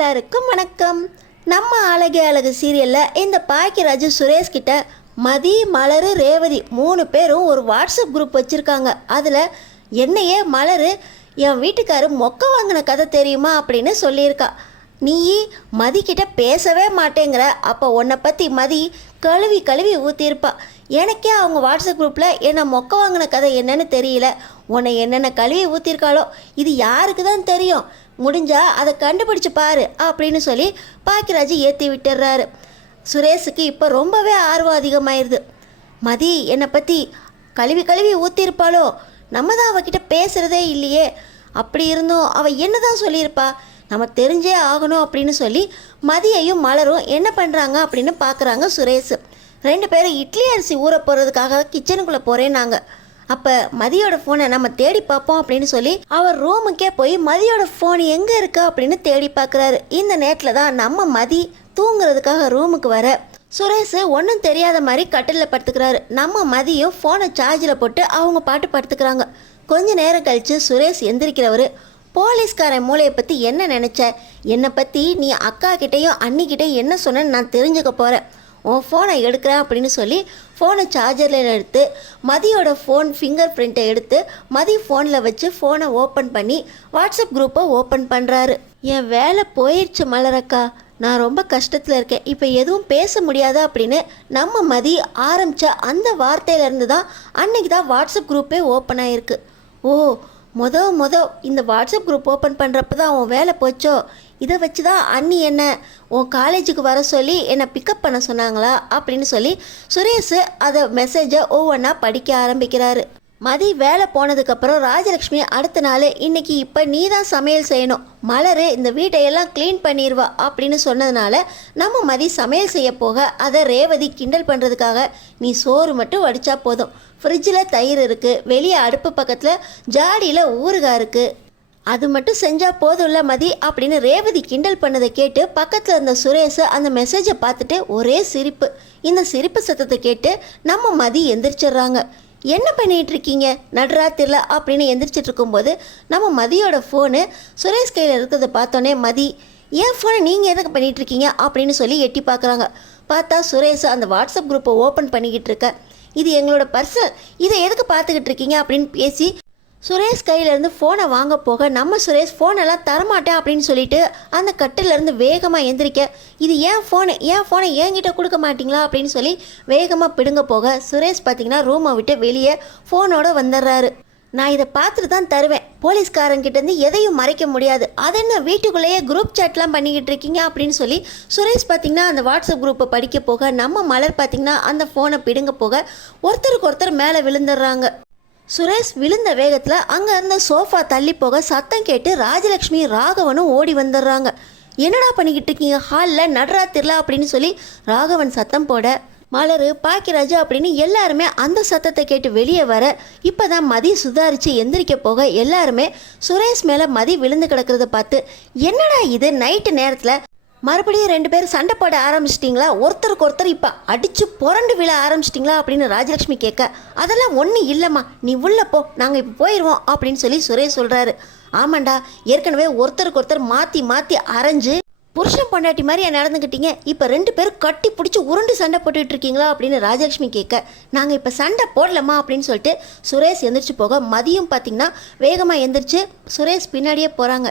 எல்லாருக்கும் வணக்கம். நம்ம அழகே அழகு சீரியலில் இந்த பாக்கியராஜ் சுரேஷ் கிட்ட மதி, மலரு, ரேவதி 3 பேரும் ஒரு வாட்ஸ்அப் குரூப் வச்சுருக்காங்க. அதில் என்னையே மலரு என் வீட்டுக்காரு மொக்க வாங்கின கதை தெரியுமா அப்படின்னு சொல்லியிருக்கா. நீ மதிக்கிட்ட பேசவே மாட்டேங்கிற, அப்போ உன்னை பற்றி மதி கழுவி கழுவி ஊற்றிருப்பா. எனக்கே அவங்க வாட்ஸ்அப் குரூப்பில் என்னை மொக்க வாங்கின கதை என்னன்னு தெரியல. உன்னை என்னென்ன கழுவி ஊற்றிருக்காளோ இது யாருக்கு தான் தெரியும், முடிஞ்சா அதை கண்டுபிடிச்சு பாரு அப்படின்னு சொல்லி பாக்கியராஜ் ஏற்றி விட்டுடுறாரு. சுரேஷுக்கு இப்போ ரொம்பவே ஆர்வம் அதிகமாயிருது. மதி என்னை பற்றி கழுவி கழுவி ஊற்றிருப்பாளோ, நம்ம தான் அவகிட்ட பேசுகிறதே இல்லையே, அப்படி இருந்தும் அவள் என்ன தான் சொல்லியிருப்பா, நம்ம தெரிஞ்சே ஆகணும் அப்படின்னு சொல்லி மதியையும் மலரும் என்ன பண்ணுறாங்க அப்படின்னு பார்க்குறாங்க சுரேஷ். 2 பேரும் இட்லி அரிசி ஊற போகிறதுக்காக கிச்சனுக்குள்ளே போகிறேன்னாங்க. அப்போ மதியோட ஃபோனை நம்ம தேடி பார்ப்போம் அப்படின்னு சொல்லி அவர் ரூமுக்கே போய் மதியோட ஃபோன் எங்கே இருக்கா அப்படின்னு தேடி பார்க்குறாரு. இந்த நேரத்தில் தான் நம்ம மதி தூங்குறதுக்காக ரூமுக்கு வர சுரேஷ் ஒன்றும் தெரியாத மாதிரி கட்டிலில் படுத்துக்கிறாரு. நம்ம மதியும் ஃபோனை சார்ஜில் போட்டு அவங்க பாட்டு படுத்துக்கிறாங்க. கொஞ்ச நேரம் கழித்து சுரேஷ் எந்திரிக்கிறவர், போலீஸ்காரன் மூளையை பற்றி என்ன நினச்ச, என்னை பற்றி நீ அக்கா கிட்டேயும் அண்ணிக்கிட்டேயும் என்ன சொன்னேன்னு நான் தெரிஞ்சுக்க போகிறேன், உன் ஃபோனை எடுக்கிறேன் அப்படின்னு சொல்லி ஃபோனை சார்ஜரில் எடுத்து மதியோட ஃபோன் ஃபிங்கர் பிரிண்ட்டை எடுத்து மதி ஃபோனில் வச்சு ஃபோனை ஓப்பன் பண்ணி வாட்ஸ்அப் குரூப்பை ஓப்பன் பண்ணுறாரு. என் வேலை போயிடுச்சு மலரக்கா, நான் ரொம்ப கஷ்டத்தில் இருக்கேன், இப்போ எதுவும் பேச முடியாதா அப்படின்னு நம்ம மதி ஆரம்பித்த அந்த வார்த்தையிலேருந்து தான் அன்னைக்கு தான் வாட்ஸ்அப் குரூப்பே ஓப்பன் ஆகிருக்கு. ஓ, மொத இந்த வாட்ஸ்அப் குரூப் ஓப்பன் பண்ணுறப்ப தான் உன் வேலை போச்சோ, இதை வச்சு தான் அண்ணி என்ன உன் காலேஜுக்கு வர சொல்லி என்னை பிக்கப் பண்ண சொன்னாங்களா அப்படின்னு சொல்லி சுரேஷ் அதை மெசேஜை ஒவ்வொன்றா படிக்க ஆரம்பிக்கிறாரு. மதி வேலை போனதுக்கப்புறம் ராஜலக்ஷ்மி அடுத்த நாள் இன்னைக்கு இப்போ நீ தான் சமையல் செய்யணும், மலரு இந்த வீட்டையெல்லாம் க்ளீன் பண்ணிடுவா அப்படின்னு சொன்னதுனால நம்ம மதி சமையல் செய்ய போக அதை ரேவதி கிண்டல் பண்ணுறதுக்காக நீ சோறு மட்டும் வடித்தா போதும், ஃப்ரிட்ஜில் தயிர் இருக்குது, வெளியே அடுப்பு பக்கத்தில் ஜாடியில் ஊறுகாய் இருக்குது, அது மட்டும் செஞ்சால் போதும்ல மதி அப்படின்னு ரேவதி கிண்டல் பண்ணதை கேட்டு பக்கத்தில் இருந்த சுரேஷ் அந்த மெசேஜை பார்த்துட்டு ஒரே சிரிப்பு. இந்த சிரிப்பு சத்தத்தை கேட்டு நம்ம மதி எந்திரிச்சிட்றாங்க. என்ன பண்ணிகிட்டு இருக்கீங்க நடுராத்திரில் அப்படின்னு எந்திரிச்சிட்டு இருக்கும்போது நம்ம மதியோட ஃபோனு சுரேஷ் கையில் இருக்கிறத பார்த்தோன்னே மதி, ஏன் ஃபோனை நீங்கள் எதுக்கு பண்ணிகிட்டு இருக்கீங்க அப்படின்னு சொல்லி எட்டி பார்க்குறாங்க. பார்த்தா சுரேஷ் அந்த வாட்ஸ்அப் குரூப்பை ஓப்பன் பண்ணிக்கிட்டு இருக்க. இது எங்களோட பர்சனல், இதை எதுக்கு பார்த்துக்கிட்டு இருக்கீங்க அப்படின்னு பேசி சுரேஷ் கையிலேருந்து ஃபோனை வாங்க போக நம்ம சுரேஷ் ஃபோனெல்லாம் தரமாட்டேன் அப்படின்னு சொல்லிட்டு அந்த கட்டிலேருந்து வேகமாக எந்திரிக்க, இது ஏன் ஃபோனை என்கிட்ட கொடுக்க மாட்டிங்களா அப்படின்னு சொல்லி வேகமாக பிடுங்க போக சுரேஷ் பார்த்திங்கன்னா ரூமை விட்டு வெளியே ஃபோனோடு வந்துடுறாரு. நான் இதை பார்த்துட்டு தான் தருவேன், போலீஸ்காரங்கிட்டேருந்து எதையும் மறைக்க முடியாது, அது என்ன வீட்டுக்குள்ளேயே குரூப் சாட்லாம் பண்ணிக்கிட்டு இருக்கீங்க அப்படின்னு சொல்லி சுரேஷ் பார்த்திங்கன்னா அந்த வாட்ஸ்அப் குரூப்பை படிக்க போக நம்ம மலர் பார்த்திங்கன்னா அந்த ஃபோனை பிடுங்க போக ஒருத்தருக்கு ஒருத்தர் மேலே விழுந்துடுறாங்க. சுரேஷ் விழுந்த வேகத்தில் அங்கே இருந்த சோஃபா தள்ளி போக சத்தம் கேட்டு ராஜலக்ஷ்மி ராகவனும் ஓடி வந்துடுறாங்க. என்னடா பண்ணிக்கிட்டு இருக்கீங்க ஹாலில் நடுராத்திரில அப்படின்னு சொல்லி ராகவன் சத்தம் போட மலரு, பாக்கியராஜ் அப்படின்னு எல்லாருமே அந்த சத்தத்தை கேட்டு வெளியே வர இப்போ தான் மதி சுதாரித்து எந்திரிக்க போக எல்லாருமே சுரேஷ் மேலே மதி விழுந்து கிடக்கிறத பார்த்து என்னடா இது நைட்டு நேரத்தில் மறுபடியும் 2 பேர் சண்டை போட ஆரம்பிச்சிட்டிங்களா, ஒருத்தருக்கு ஒருத்தர் இப்போ அடித்து புரண்டு விழ ஆரம்பிச்சிட்டிங்களா அப்படின்னு ராஜலக்ஷ்மி கேட்க, அதெல்லாம் ஒன்றும் இல்லைம்மா, நீ உள்ள போ, நாங்கள் இப்போ போயிடுவோம் அப்படின்னு சொல்லி சுரேஷ் சொல்கிறாரு. ஆமாண்டா, ஏற்கனவே ஒருத்தருக்கு ஒருத்தர் மாற்றி மாற்றி அரைஞ்சு புருஷன் பொண்டாட்டி மாதிரி நடந்துக்கிட்டீங்க, இப்போ 2 பேரும் கட்டி பிடிச்சி உருண்டு சண்டை போட்டுட்டு இருக்கீங்களா அப்படின்னு ராஜலக்ஷ்மி கேட்க, நாங்கள் இப்போ சண்டை போடலம்மா அப்படின்னு சொல்லிட்டு சுரேஷ் எந்திரிச்சு போக மதியம் பார்த்திங்கன்னா வேகமாக எந்திரிச்சு சுரேஷ் பின்னாடியே போகிறாங்க.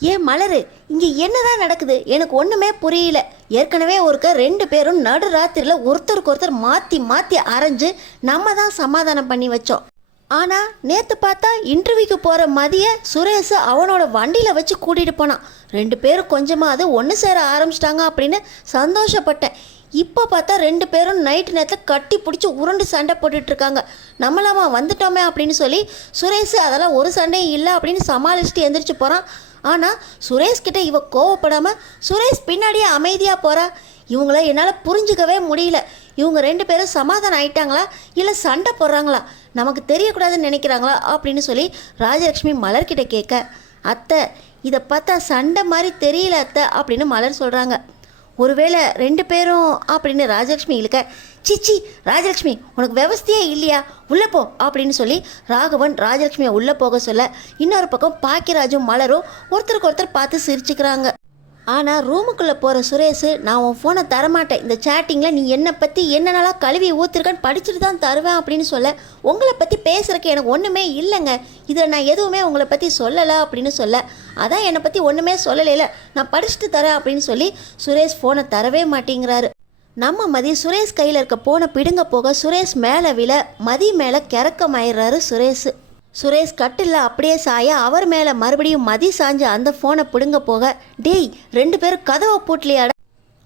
ஏன் மலரு, இங்கே என்னதான் நடக்குது எனக்கு ஒன்றுமே புரியல, ஏற்கனவே ஒருக்க 2 பேரும் நடு ராத்திரியில் ஒருத்தருக்கு ஒருத்தர் மாற்றி மாற்றி அரைஞ்சு நம்ம தான் சமாதானம் பண்ணி வச்சோம், ஆனால் நேற்று பார்த்தா இன்டர்வியூக்கு போகிற மதிய சுரேஷ் அவனோட வண்டியில் வச்சு கூட்டிகிட்டு போனான், 2 பேரும் கொஞ்சமாவது ஒன்று சேர ஆரம்பிச்சிட்டாங்க அப்படின்னு சந்தோஷப்பட்டேன், இப்போ பார்த்தா 2 பேரும் நைட்டு நேரத்தில் கட்டி பிடிச்சி உருண்டு சண்டை போட்டுட்ருக்காங்க, நம்மளாமா வந்துட்டோமே அப்படின்னு சொல்லி சுரேஷ் அதெல்லாம் ஒரு சண்டையும் இல்லை அப்படின்னு சமாளிச்சுட்டு எந்திரிச்சு போகிறான். ஆனால் சுரேஷ்கிட்ட இவ கோவப்படாமல் சுரேஷ் பின்னாடியே அமைதியாக போகிறா. இவங்கள என்னால் புரிஞ்சுக்கவே முடியல, இவங்க 2 பேரும் சமாதானம் ஆயிட்டாங்களா இல்லை சண்டை போடுறாங்களா, நமக்கு தெரியக்கூடாதுன்னு நினைக்கிறாங்களா அப்படின்னு சொல்லி ராஜலக்ஷ்மி மலர்கிட்ட கேட்க, அத்தை இதை பார்த்தா சண்டை மாதிரி தெரியல அத்தை அப்படின்னு மலர் சொல்கிறாங்க. ஒருவேளை 2 பேரும் அப்படின்னு ராஜலக்ஷ்மி இழுக்க, சிச்சி ராஜலக்ஷ்மி உனக்கு விவஸ்தையே இல்லையா, உள்ளே போ அப்படின்னு சொல்லி ராகவன் ராஜலக்ஷ்மியை உள்ளே போக சொல்ல இன்னொரு பக்கம் பாக்கியராஜும் மலரும் ஒருத்தருக்கு ஒருத்தர் பார்த்து சிரிச்சுக்கிறாங்க. ஆனால் ரூமுக்குள்ளே போகிற சுரேஷ், நான் உன் ஃபோனை தரமாட்டேன், இந்த சேட்டிங்கில் நீ என்னை பற்றி என்னென்னலாம் கழுவி ஊற்றிருக்கான்னு படிச்சுட்டு தான் தருவேன் அப்படின்னு சொல்ல, உங்களை பற்றி பேசுகிறக்கு எனக்கு ஒன்றுமே இல்லைங்க, இதில் நான் எதுவுமே உங்களை பற்றி சொல்லலை அப்படின்னு சொல்ல, அதான் என்னை பற்றி ஒன்றுமே சொல்லலைல, நான் படிச்சுட்டு தரேன் அப்படின்னு சொல்லி சுரேஷ் ஃபோனை தரவே மாட்டேங்கிறாரு. நம்ம மதி சுரேஷ் கையில் இருக்க ஃபோனை பிடுங்க போக சுரேஷ் மேலே விழ மதி மேலே கிறக்கமாயிடுறாரு சுரேஷ். சுரேஷ் கட்டில் அப்படியே சாய அவர் மேலே மறுபடியும் மதி சாஞ்சு அந்த ஃபோனை பிடுங்க போக, டேய் 2 பேரும் கதவை பூட்டலையாட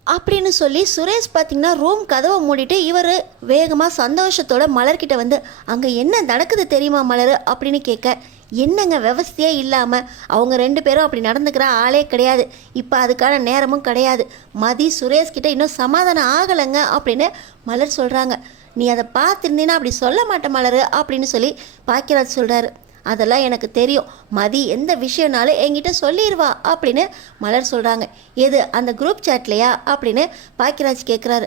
அப்படின்னு சொல்லி சுரேஷ் பார்த்திங்கன்னா ரூம் கதவை மூடிட்டு இவர் வேகமாக சந்தோஷத்தோட மலர்கிட்ட வந்து, அங்கே என்ன நடக்குது தெரியுமா மலர் அப்படின்னு கேட்க, என்னங்க விவசாயே இல்லாமல் அவங்க 2 பேரும் அப்படி நடந்துக்கிற ஆளே கிடையாது, இப்போ அதுக்கான நேரமும் கிடையாது, மதி சுரேஷ்கிட்ட இன்னும் சமாதானம் ஆகலைங்க அப்படின்னு மலர் சொல்கிறாங்க. நீ அதை பார்த்துருந்தீன்னா அப்படி சொல்ல மாட்டேன் மலர் அப்படின்னு சொல்லி பாக்கியராஜ் சொல்கிறாரு. அதெல்லாம் எனக்கு தெரியும், மதி எந்த விஷயம்னாலும் என்கிட்ட சொல்லிடுவா அப்படின்னு மலர் சொல்கிறாங்க. எது அந்த குரூப் சாட்லையா அப்படின்னு பாக்கியராஜ் கேட்குறாரு.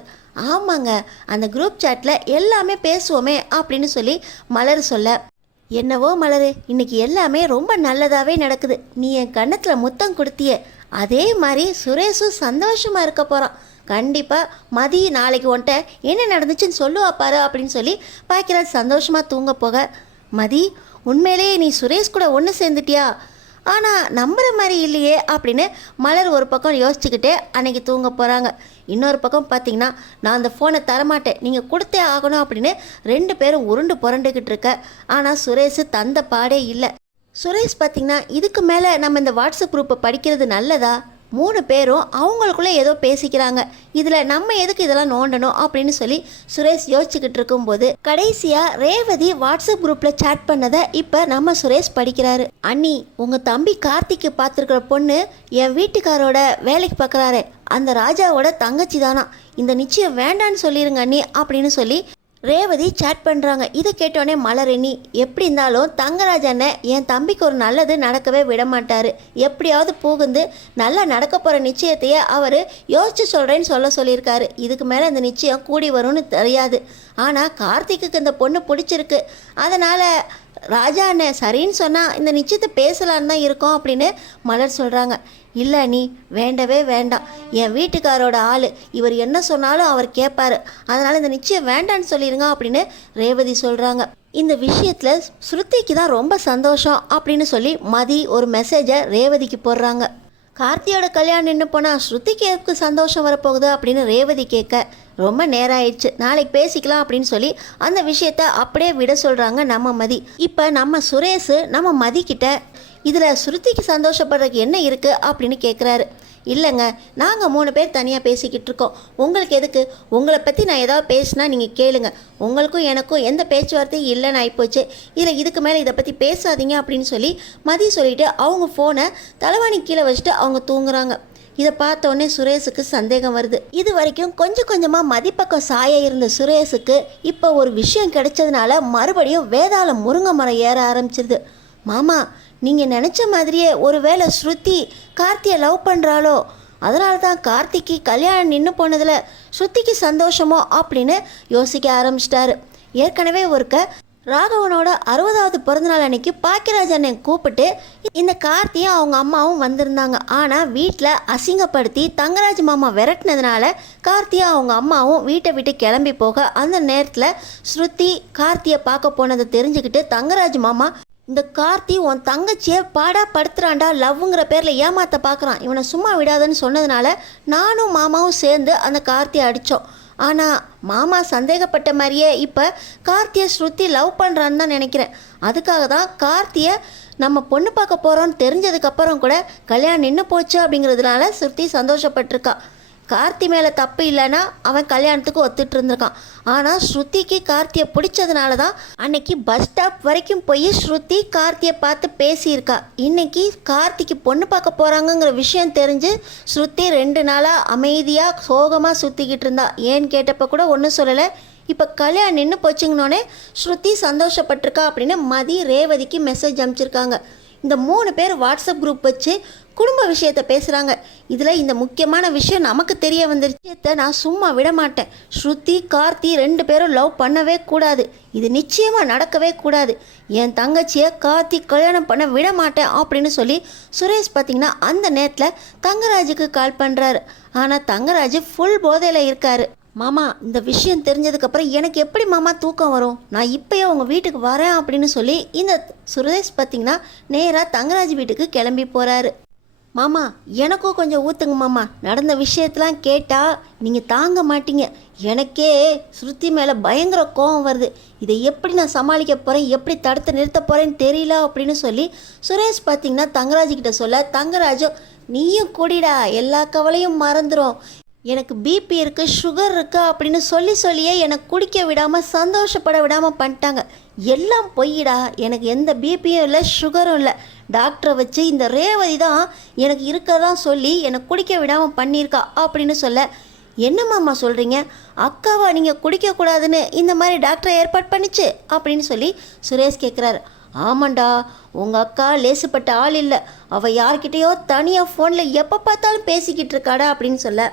ஆமாங்க, அந்த குரூப் சாட்டில் எல்லாமே பேசுவோமே அப்படின்னு சொல்லி மலர் சொல்ல, என்னவோ மலர், இன்னைக்கு எல்லாமே ரொம்ப நல்லதாகவே நடக்குது, நீ என் கன்னத்தில் முத்தம் கொடுத்தியே அதே மாதிரி சுரேஷும் சந்தோஷமாக இருக்க போகிறான், கண்டிப்பாக மதி நாளைக்கு உன்ட்ட என்ன நடந்துச்சுன்னு சொல்லுவா பாரு அப்படின்னு சொல்லி பாக்கியராஜ் சந்தோஷமாக தூங்க போக, மதி உண்மையிலேயே நீ சுரேஷ் கூட ஒன்று சேர்ந்துட்டியா, ஆனால் நம்புகிற மாதிரி இல்லையே அப்படின்னு மலர் ஒரு பக்கம் யோசிச்சுக்கிட்டே அன்னைக்கு தூங்க போகிறாங்க. இன்னொரு பக்கம் பார்த்தீங்கன்னா, நான் அந்த ஃபோனை தரமாட்டேன், நீங்கள் கொடுத்தே ஆகணும் அப்படின்னு 2 பேரும் உருண்டு புரண்டுக்கிட்டு இருக்க. ஆனால் சுரேஷ் தந்த பாடே இல்லை. சுரேஷ் பார்த்திங்கன்னா, இதுக்கு மேலே நம்ம இந்த வாட்ஸ்அப் குரூப்பை படிக்கிறது நல்லதா, 3 பேரும் அவங்களுக்குள்ளே ஏதோ பேசிக்கிறாங்க, இதில் நம்ம எதுக்கு இதெல்லாம் நோண்டணும் அப்படின்னு சொல்லி சுரேஷ் யோசிச்சுக்கிட்டு இருக்கும்போது கடைசியாக ரேவதி வாட்ஸ்அப் குரூப்பில் சேட் பண்ணதை இப்போ நம்ம சுரேஷ் படிக்கிறாரு. அண்ணி, உங்கள் தம்பி கார்த்திக்கு பார்த்துருக்குற பொண்ணு என் வீட்டுக்காரோட வேலைக்கு பார்க்குறாரு, அந்த ராஜாவோட தங்கச்சி தானா, இந்த நிச்சயம் வேண்டான்னு சொல்லிடுங்க அண்ணி அப்படின்னு சொல்லி ரேவதி சேட் பண்ணுறாங்க. இதை கேட்டோடனே மலரணி, எப்படி இருந்தாலும் தங்கராஜ் அண்ணன் என் தம்பிக்கு ஒரு நல்லது நடக்கவே விட மாட்டார், எப்படியாவது புகுந்து நல்லா நடக்க போகிற நிச்சயத்தையே அவர் யோசிச்சு சொல்கிறேன்னு சொல்லியிருக்காரு. இதுக்கு மேலே இந்த நிச்சயம் கூடி வரும்னு தெரியாது, ஆனால் கார்த்திக்கு இந்த பொண்ணு பிடிச்சிருக்கு, அதனால் ராஜா அண்ணன் சரின்னு சொன்னால் இந்த நிச்சயத்தை பேசலான்னு தான் இருக்கோம் அப்படின்னு மலர் சொல்கிறாங்க. இல்லை நீ வேண்டவே வேண்டாம், என் வீட்டுக்காரோட ஆள், இவர் என்ன சொன்னாலும் அவர் கேட்பார், அதனால் இந்த நிச்சயம் வேண்டான்னு சொல்லிடுங்க அப்படின்னு ரேவதி சொல்கிறாங்க. இந்த விஷயத்தில் ஸ்ருதிக்கு தான் ரொம்ப சந்தோஷம் அப்படின்னு சொல்லி மதி ஒரு மெசேஜை ரேவதிக்கு போடுறாங்க. கார்த்தியோட கல்யாணம் நின்று போனால் ஸ்ருதிக்கு எதுக்கு சந்தோஷம் வரப்போகுது அப்படின்னு ரேவதி கேட்க, ரொம்ப நேரம் ஆயிடுச்சு, நாளைக்கு பேசிக்கலாம் அப்படின்னு சொல்லி அந்த விஷயத்த அப்படியே விட சொல்கிறாங்க நம்ம மதி. இப்போ நம்ம சுரேஷ் நம்ம மதிக்கிட்ட இதில் ஸ்ருதிக்கு சந்தோஷப்படுறதுக்கு என்ன இருக்குது அப்படின்னு கேட்குறாரு. இல்லைங்க, நாங்கள் 3 பேர் தனியாக பேசிக்கிட்டு இருக்கோம், உங்களுக்கு எதுக்கு, உங்களை பற்றி நான் ஏதாவது பேசினா நீங்கள் கேளுங்க, உங்களுக்கும் எனக்கும் எந்த பேச்சுவார்த்தையும் இல்லைன்னு ஆகிப்போச்சு, இதில் இதுக்கு மேலே இதை பற்றி பேசாதீங்க அப்படின்னு சொல்லி மதி சொல்லிவிட்டு அவங்க ஃபோனை தலைவாணி கீழே வச்சுட்டு அவங்க தூங்குறாங்க. இதை பார்த்தோன்னே சுரேஷுக்கு சந்தேகம் வருது. இது வரைக்கும் கொஞ்சம் கொஞ்சமாக மதிப்பக்கம் சாய இருந்த சுரேஷுக்கு இப்போ ஒரு விஷயம் கிடைச்சதுனால மறுபடியும் வேதாளம் முருங்கை மரம் ஏற ஆரம்பிச்சிருது. மாமா, நீங்கள் நினச்ச மாதிரியே ஒருவேளை ஸ்ருதி கார்த்தியை லவ் பண்ணுறாளோ, அதனால தான் கார்த்திக்கு கல்யாணம் நின்று போனதில் ஸ்ருதிக்கு சந்தோஷமோ அப்படின்னு யோசிக்க ஆரம்பிச்சிட்டாரு. ஏற்கனவே ஒருக்க ராகவனோட 60வது பிறந்தநாள் அன்னைக்கு பாக்கியராஜ் அண்ணன் கூப்பிட்டு இந்த கார்த்தியும் அவங்க அம்மாவும் வந்திருந்தாங்க. ஆனால் வீட்டில் அசிங்கப்படுத்தி தங்கராஜ் மாமா விரட்டினதுனால கார்த்தியும் அவங்க அம்மாவும் வீட்டை விட்டு கிளம்பி போக, அந்த நேரத்தில் ஸ்ருதி கார்த்தியை பார்க்க போனதை தெரிஞ்சுக்கிட்டு தங்கராஜ் மாமா, இந்த கார்த்தி உன் தங்கச்சியை பாடா படுத்துறான்டா, லவ்ங்கிற பேரில் ஏமாற்ற பார்க்குறான், இவனை சும்மா விடாதுன்னு சொன்னதுனால நானும் மாமாவும் சேர்ந்து அந்த கார்த்தியை அடித்தோம். ஆனால் மாமா சந்தேகப்பட்ட மாதிரியே இப்போ கார்த்தியை ஸ்ருதி லவ் பண்ணுறான்னு தான் நினைக்கிறேன். அதுக்காக தான் கார்த்தியை நம்ம பொண்ணு பார்க்க போகிறோன்னு தெரிஞ்சதுக்கப்புறம் கூட கல்யாணம் நின்று போச்சு அப்படிங்கிறதுனால ஸ்ருதி சந்தோஷப்பட்டிருக்கா. கார்த்தி மேலே தப்பு இல்லைன்னா அவன் கல்யாணத்துக்கு ஒத்துட்டு இருந்திருக்கான். ஆனால் ஸ்ருதிக்கு கார்த்தியை பிடிச்சதுனால தான் அன்னைக்கு பஸ் ஸ்டாப் வரைக்கும் போய் ஸ்ருதி கார்த்தியை பார்த்து பேசியிருக்கா. இன்னைக்கு கார்த்திக்கு பொண்ணு பார்க்க போகிறாங்கங்கிற விஷயம் தெரிஞ்சு ஸ்ருதி 2 நாளாக அமைதியாக சோகமாக சுற்றிக்கிட்டு இருந்தா. ஏன்னு கேட்டப்போ கூட ஒன்றும் சொல்லலை. இப்போ கல்யாணம் நின்று போச்சுங்கன்னொன்னே ஸ்ருதி சந்தோஷப்பட்டிருக்கா அப்படின்னு மதி ரேவதிக்கு மெசேஜ் அனுப்பிச்சிருக்காங்க. இந்த 3 பேர் வாட்ஸ்அப் குரூப் வச்சு குடும்ப விஷயத்தை பேசுகிறாங்க. இதில் இந்த முக்கியமான விஷயம் நமக்கு தெரிய வந்துருச்சு. நான் சும்மா விட மாட்டேன். ஸ்ருதி கார்த்தி 2 பேரும் லவ் பண்ணவே கூடாது. இது நிச்சயமாக நடக்கவே கூடாது. என் தங்கச்சியை கார்த்தி கல்யாணம் பண்ண விட மாட்டேன் அப்படின்னு சொல்லி சுரேஷ் பார்த்திங்கன்னா அந்த நேரத்தில் தங்கராஜுக்கு கால் பண்ணுறாரு. ஆனால் தங்கராஜ் ஃபுல் போதையில் இருக்கார். மாமா, இந்த விஷயம் தெரிஞ்சதுக்கப்புறம் எனக்கு எப்படி மாமா தூக்கம் வரும்? நான் இப்போயே உங்கள் வீட்டுக்கு வரேன் அப்படின்னு சொல்லி இந்த சுரேஷ் பார்த்திங்கன்னா நேராக தங்கராஜ் வீட்டுக்கு கிளம்பி போகிறாரு. மாமா, எனக்கும் கொஞ்சம் ஊற்றுங்க மாமா. நடந்த விஷயத்தெலாம் கேட்டால் நீங்கள் தாங்க மாட்டீங்க. எனக்கே ஸ்ருதி மேலே பயங்கர கோபம் வருது. இதை எப்படி நான் சமாளிக்க போகிறேன், எப்படி தடுத்து நிறுத்த போகிறேன்னு தெரியல அப்படின்னு சொல்லி சுரேஷ் பார்த்திங்கன்னா தங்கராஜ்கிட்ட சொல்ல, தங்கராஜும் நீயும் கூடிடா, எல்லா கவலையும் மறந்துடும், எனக்கு பிபி இருக்குது, சுகர் இருக்குது அப்படின்னு சொல்லியே எனக்கு குடிக்க விடாமல் சந்தோஷப்பட விடாமல் பண்ணிட்டாங்க. எல்லாம் பொய்யிடா, எனக்கு எந்த பிபியும் இல்லை, சுகரும் இல்லை. டாக்டரை வச்சு இந்த ரேவதி தான் எனக்கு இருக்கதான் சொல்லி என்னை குடிக்க விடாமல் பண்ணியிருக்கா அப்படின்னு சொல்ல, என்னம்மாம்மா சொல்கிறீங்க? அக்காவா நீங்கள் குடிக்கக்கூடாதுன்னு இந்த மாதிரி டாக்டரை ஏற்பாடு பண்ணிச்சு அப்படின்னு சொல்லி சுரேஷ் கேட்குறாரு. ஆமாண்டா, உங்கள் அக்கா லேசுப்பட்ட ஆள் இல்லை. அவள் யார்கிட்டயோ தனியாக ஃபோனில் எப்போ பார்த்தாலும் பேசிக்கிட்டு இருக்காடா அப்படின்னு சொல்ல,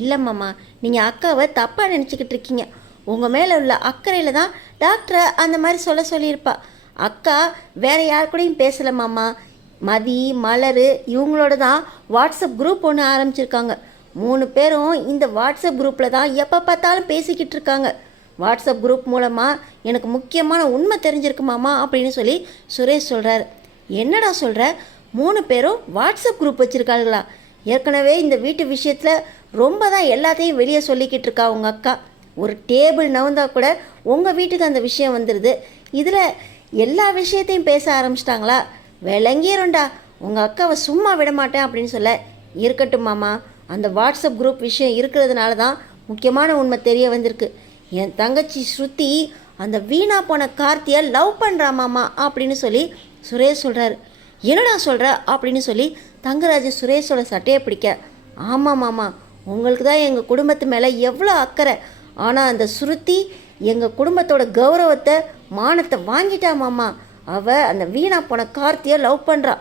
இல்லைம்மாம்மா, நீங்கள் அக்காவை தப்பாக நினச்சிக்கிட்டு இருக்கீங்க. உங்கள் மேலே உள்ள அக்கறையில் தான் டாக்டரை அந்த மாதிரி சொல்லியிருப்பா. அக்கா வேறு யார் கூடயும் பேசலை மாமா. மதி, மலர் இவங்களோட தான் வாட்ஸ்அப் குரூப் ஒன்று ஆரம்பிச்சிருக்காங்க. 3 பேரும் இந்த வாட்ஸ்அப் குரூப்பில் தான் எப்போ பார்த்தாலும் பேசிக்கிட்டு இருக்காங்க. வாட்ஸ்அப் குரூப் மூலமாக எனக்கு முக்கியமான உண்மை தெரிஞ்சிருக்கு மாமா அப்படின்னு சொல்லி சுரேஷ் சொல்கிறார். என்னடா சொல்கிற? 3 பேரும் வாட்ஸ்அப் குரூப் வச்சுருக்காங்களா? ஏற்கனவே இந்த வீட்டு விஷயத்தில் ரொம்ப தான் எல்லாத்தையும் வெளியே சொல்லிக்கிட்டு இருக்கா உங்கள் அக்கா. ஒரு டேபிள் நவுந்தா கூட உங்கள் வீட்டுக்கு அந்த விஷயம் வந்துடுது. இதில் எல்லா விஷயத்தையும் பேச ஆரம்பிச்சிட்டாங்களா? விளங்கிருண்டா, உங்கள் அக்காவை சும்மா விட மாட்டேன் அப்படின்னு சொல்ல, இருக்கட்டும் மாமா, அந்த வாட்ஸ்அப் குரூப் விஷயம் இருக்கிறதுனால தான் முக்கியமான உண்மை தெரிய வந்திருக்கு. என் தங்கச்சி ஸ்ருதி அந்த வீணா போன கார்த்தியை லவ் பண்ணுறா மாமா அப்படின்னு சொல்லி சுரேஷ் சொல்கிறாரு. என்னடா சொல்கிற அப்படின்னு சொல்லி தங்கராஜ் சுரேஷோட சட்டையை பிடிக்க, ஆமாம் மாமா, உங்களுக்கு தான் எங்கள் குடும்பத்து மேலே எவ்வளோ அக்கறை. ஆனால் அந்த ஸ்ருதி எங்கள் குடும்பத்தோட கௌரவத்தை மானத்தை வாங்கிட்டா மாமா. அவள் அந்த வீணா போன கார்த்தியை லவ் பண்ணுறா.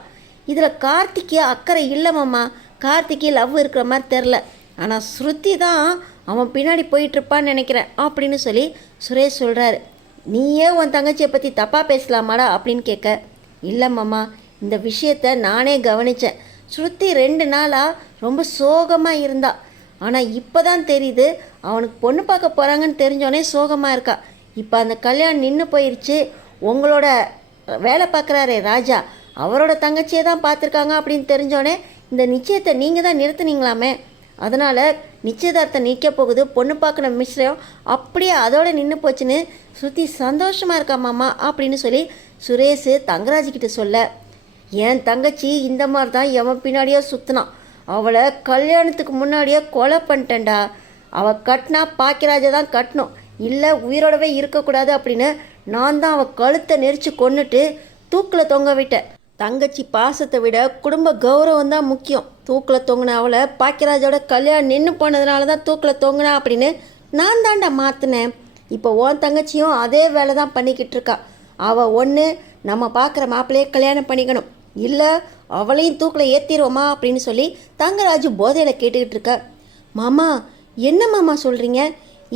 இதில் கார்த்திக்கு அக்கறை இல்லை மாமா. கார்த்திக்கு லவ் இருக்கிற மாதிரி தெரில. ஆனால் ஸ்ருதி தான் அவன் பின்னாடி போயிட்டுருப்பான்னு நினைக்கிறேன் அப்படின்னு சொல்லி சுரேஷ் சொல்கிறாரு. நீயே உன் தங்கச்சியை பற்றி தப்பாக பேசலாமாடா அப்படின்னு கேட்க, இல்லை மாமா, இந்த விஷயத்தை நானே கவனித்தேன். ஸ்ருதி 2 நாளாக ரொம்ப சோகமாக இருந்தா. ஆனால் இப்போ தான் தெரியுது அவனுக்கு பொண்ணு பார்க்க போகிறாங்கன்னு தெரிஞ்சோடனே சோகமாக இருக்கா. இப்போ அந்த கல்யாணம் நின்று போயிடுச்சு. உங்களோட வேலை பார்க்குறாரே ராஜா, அவரோட தங்கச்சியை தான் பார்த்துருக்காங்க அப்படின்னு தெரிஞ்சோடனே இந்த நிச்சயத்தை நீங்கள் தான் நிறுத்துனீங்களாமே. அதனால் நிச்சயதார்த்தம் நிற்க போகுது, பொண்ணு பார்க்குற விஷயம் அப்படியே அதோடு நின்று போச்சுன்னு ஸ்ருதி சந்தோஷமாக இருக்கா மாமா அப்படின்னு சொல்லி சுரேஷ் தங்கராஜ்கிட்ட சொல்ல, என் தங்கச்சி இந்த மாதிரி தான் எவன் பின்னாடியோ சுற்றினான். அவளை கல்யாணத்துக்கு முன்னாடியே கொலை பண்ணிட்டேன்டா. அவள் கட்டினா பாக்கியராஜை தான் கட்டணும், இல்லை உயிரோடவே இருக்கக்கூடாது அப்படின்னு நான் தான் அவள் கழுத்தை நெரிச்சு கொன்னுட்டு தூக்கில் தொங்க விட்டேன். தங்கச்சி பாசத்தை விட குடும்ப கௌரவம் தான் முக்கியம். தூக்கில் தொங்கின அவளை பாக்கியராஜோட கல்யாணம் நின்று போனதுனால தான் தூக்கில் தொங்கினா அப்படின்னு நான் தாண்டா மாற்றினேன். இப்போ உன் தங்கச்சியும் அதே வேலை தான் பண்ணிக்கிட்டு இருக்கா. அவள் ஒன்று நம்ம பார்க்குற மாப்பிள்ளையே கல்யாணம் பண்ணிக்கணும், இல்லை அவளையும் தூக்கில் ஏற்றிடுவோமா அப்படின்னு சொல்லி தங்கராஜு போதையில் கேட்டுக்கிட்டு இருக்க. மாமா, என்ன மாமா சொல்கிறீங்க?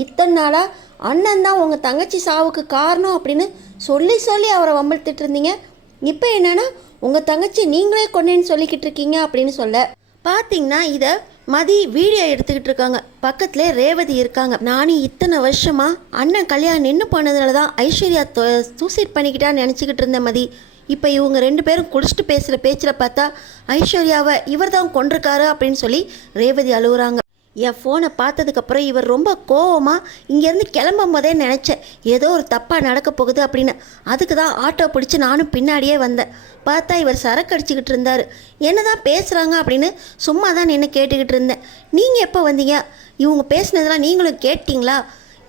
இத்தனை நாளாக அண்ணன் தான் உங்கள் தங்கச்சி சாவுக்கு காரணம் அப்படின்னு சொல்லி அவரை வம்பிழுத்துட்டு இருந்தீங்க. இப்போ என்னென்னா உங்கள் தங்கச்சி நீங்களே கொண்டேன்னு சொல்லிக்கிட்டு இருக்கீங்க அப்படின்னு சொல்ல, பார்த்தீங்கன்னா இதை மதி வீடியோ எடுத்துக்கிட்டு இருக்காங்க. பக்கத்துலேயே ரேவதி இருக்காங்க. நானும் இத்தனை வருஷமாக அண்ணன் கல்யாணம் நின்று போனதுனால தான் ஐஸ்வர்யா சூசைட் பண்ணிக்கிட்டான்னு நினச்சிக்கிட்டு இருந்தேன் மதி. இப்போ இவங்க 2 பேரும் குடிச்சிட்டு பேசுகிற பேச்சில் பார்த்தா ஐஸ்வர்யாவை இவர் தான் கொண்டிருக்காரு அப்படின்னு சொல்லி ரேவதி அழுகுறாங்க. என் ஃபோனை பார்த்ததுக்கப்புறம் இவர் ரொம்ப கோவமாக இங்கேருந்து கிளம்பும் போதே நினச்சேன் ஏதோ ஒரு தப்பாக நடக்க போகுது அப்படின்னு. அதுக்கு தான் ஆட்டோ பிடிச்சி நானும் பின்னாடியே வந்தேன். பார்த்தா இவர் சரக்கு அடிச்சுக்கிட்டு இருந்தார். என்ன தான் பேசுகிறாங்க அப்படின்னு சும்மா தான் நின்று கேட்டுக்கிட்டு இருந்தேன். நீங்கள் எப்போ வந்தீங்க? இவங்க பேசுனதெல்லாம் நீங்களும் கேட்டிங்களா?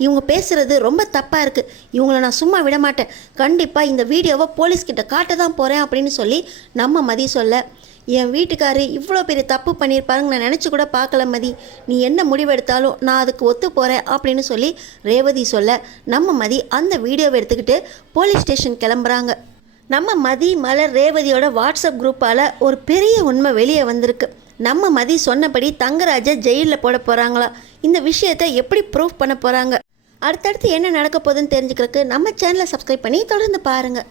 இவங்க பேசுகிறது ரொம்ப தப்பாக இருக்குது. இவங்கள நான் சும்மா விட மாட்டேன். கண்டிப்பாக இந்த வீடியோவை போலீஸ்கிட்ட காட்ட தான் போகிறேன் அப்படின்னு சொல்லி நம்ம மதி சொல்ல, என் வீட்டுக்காரு இவ்வளோ பெரிய தப்பு பண்ணியிருப்பாருங்க நான் நினச்சி கூட பார்க்கல மதி. நீ என்ன முடிவெடுத்தாலும் நான் அதுக்கு ஒத்து போகிறேன் அப்படின்னு சொல்லி ரேவதி சொல்ல, நம்ம மதி அந்த வீடியோவை எடுத்துக்கிட்டு போலீஸ் ஸ்டேஷன் கிளம்புறாங்க. நம்ம மதி மலர் ரேவதியோட வாட்ஸ்அப் குரூப்பால் ஒரு பெரிய உண்மை வெளியே வந்திருக்கு. நம்ம மதி சொன்னபடி தங்கராஜை ஜெயிலில் போட போகிறாங்களா? இந்த விஷயத்தை எப்படி ப்ரூஃப் பண்ண போகிறாங்க? அடுத்தடுத்து என்ன நடக்க போகுதுன்னு தெரிஞ்சுக்கிறதுக்கு நம்ம சேனலை சப்ஸ்கிரைப் பண்ணி தொடர்ந்து பாருங்கள்.